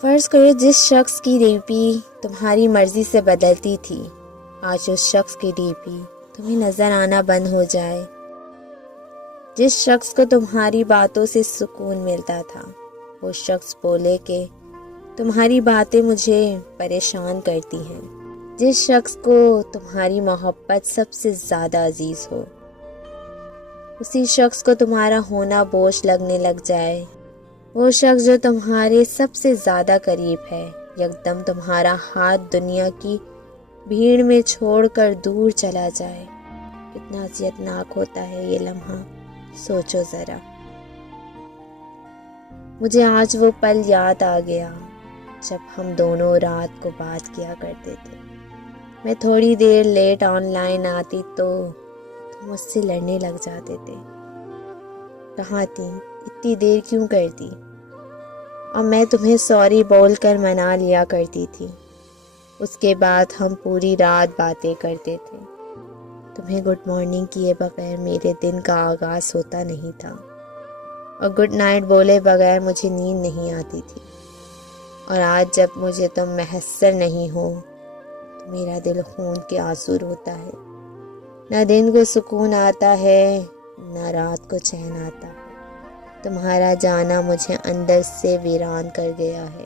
فرض کرو جس شخص کی ڈی پی تمہاری مرضی سے بدلتی تھی، آج اس شخص کی ڈی پی تمہیں نظر آنا بند ہو جائے۔ جس شخص کو تمہاری باتوں سے سکون ملتا تھا، وہ شخص بولے کہ تمہاری باتیں مجھے پریشان کرتی ہیں۔ جس شخص کو تمہاری محبت سب سے زیادہ عزیز ہو، اسی شخص کو تمہارا ہونا بوجھ لگنے لگ جائے۔ وہ شخص جو تمہارے سب سے زیادہ قریب ہے، یکدم تمہارا ہاتھ دنیا کی بھیڑ میں چھوڑ کر دور چلا جائے، کتنا اذیتناک ہوتا ہے یہ لمحہ، سوچو ذرا۔ مجھے آج وہ پل یاد آ گیا جب ہم دونوں رات کو بات کیا کرتے تھے۔ میں تھوڑی دیر لیٹ آن لائن آتی تو تم مجھ سے لڑنے لگ جاتے تھے۔ کہاں تھی؟ اتنی دیر کیوں کرتی؟ اور میں تمہیں سوری بول کر منا لیا کرتی تھی۔ اس کے بعد ہم پوری رات باتیں کرتے تھے۔ تمہیں گڈ مارننگ کیے بغیر میرے دن کا آغاز ہوتا نہیں تھا، اور گڈ نائٹ بولے بغیر مجھے نیند نہیں آتی تھی۔ اور آج جب مجھے تم میسر نہیں ہو تو میرا دل خون کے آنسو روتا ہے۔ نہ دن کو سکون آتا ہے، نہ رات کو چین آتا ہے۔ تمہارا جانا مجھے اندر سے ویران کر گیا ہے۔